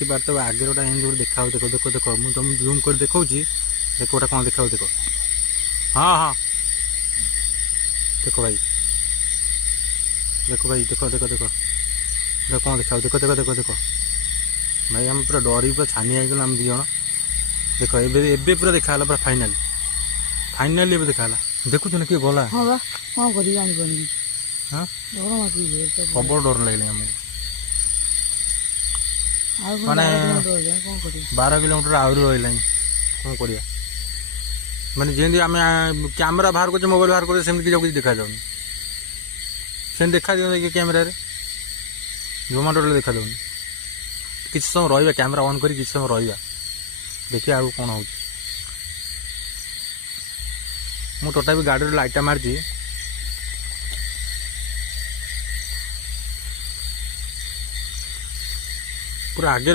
देखिपार आगे गोटा एम देखा देख देख देख मुझे तुम जूम कर देखा देख गोटा कौन देखा देख हाँ हाँ देखो भाई देखो भाई देखो देखो देखो देख कौन देखा देख देख देख देख भाई आम पूरा डरी पूरा छानी आईगल आम दिज देख ए पूरा देखा पूरा फाइनाल फाइनाली देखा देखुच ना किए गला हाँ कौन हाँ डर खबर डर लगे आमको माने माने 12 किलोमीटर आहरी रहा कौन करिया माने जेंदी आम कैमेरा बाहर कर मोबाइल बाहर कर सेमती किसी देखा जाऊनी से देखा जाए कैमेरा जोमाटो देखा जाऊनी किसी समय रहा कैमेरा ऑन कर किसी समय रहा देखिए आगे कौन हो मु तथा भी गाड़ी लाइटा मार्ची पूरा आगे